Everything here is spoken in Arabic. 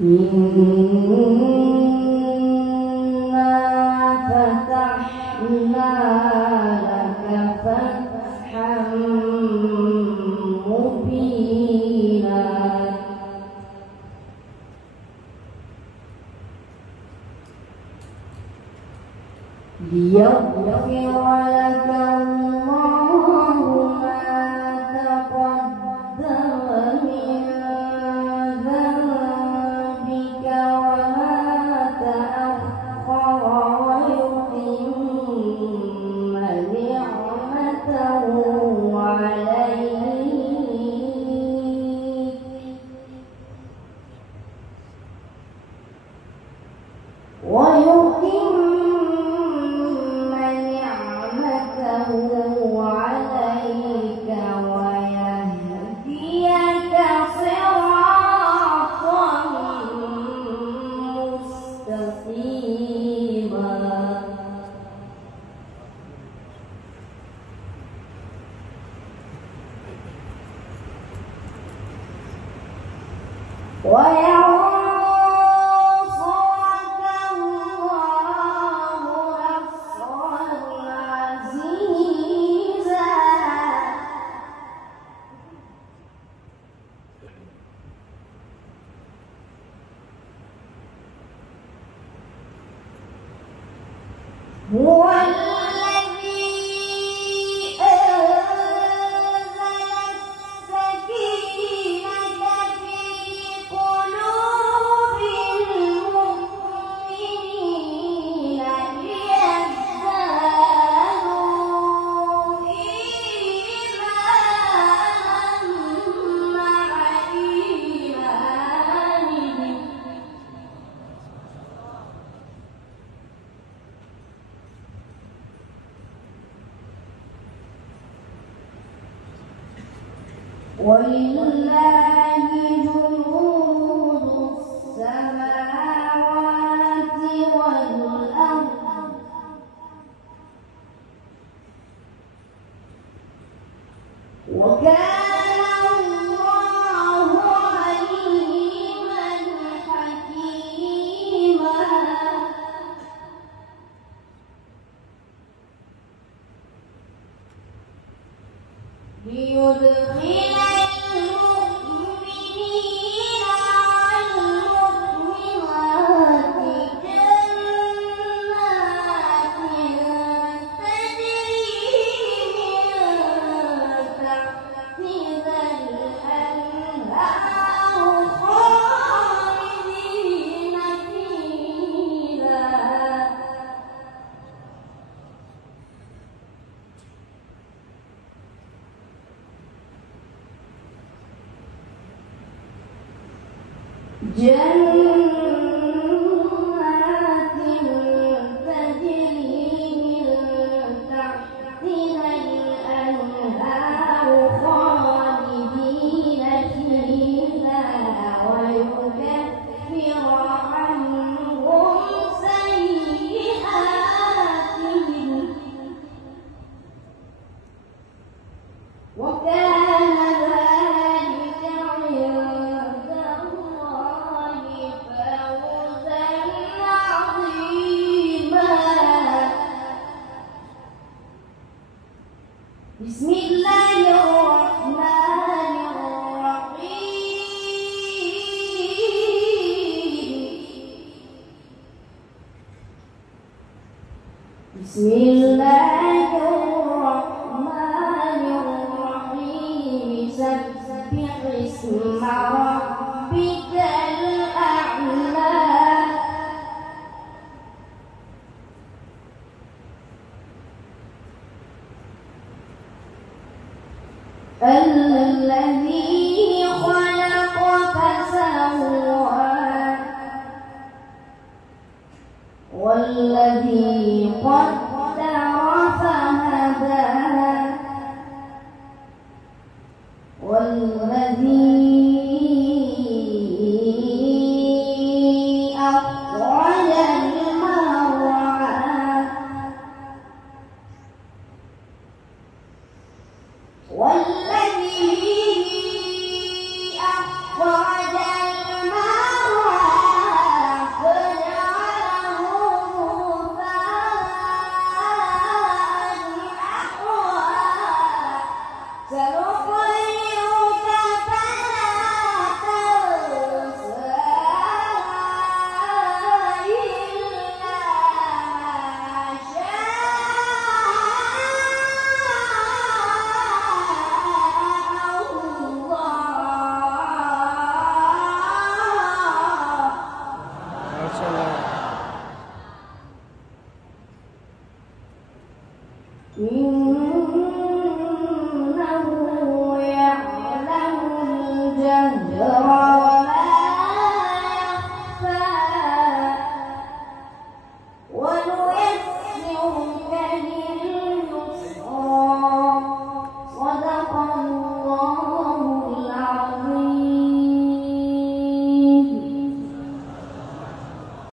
إنا فتحنا لك فتحا مبينا ليغفر لك الله ما تقدم من ذنبك وما تأخر ويتم نعمته عليك ويهديك صراطا مستقيما وينصرك الله نصرا عزيزا هو الذي أنزل السكينة في قلوب المؤمنين ليزدادوا إيمانا مع إيمانهم ولله جنود السماوات والأرض وكان الله عليما حكيما ليدخل المؤمنين والمؤمنات جنات تجري من تحتها الأنهار خالدين فيها جنات تجري من تحتها الأنهار خالدين فيها ويكفر عنهم سيئاتهم وكان ذلك عند الله فوزا عظيما. بسم الله الرحمن الرحيم. بسم الله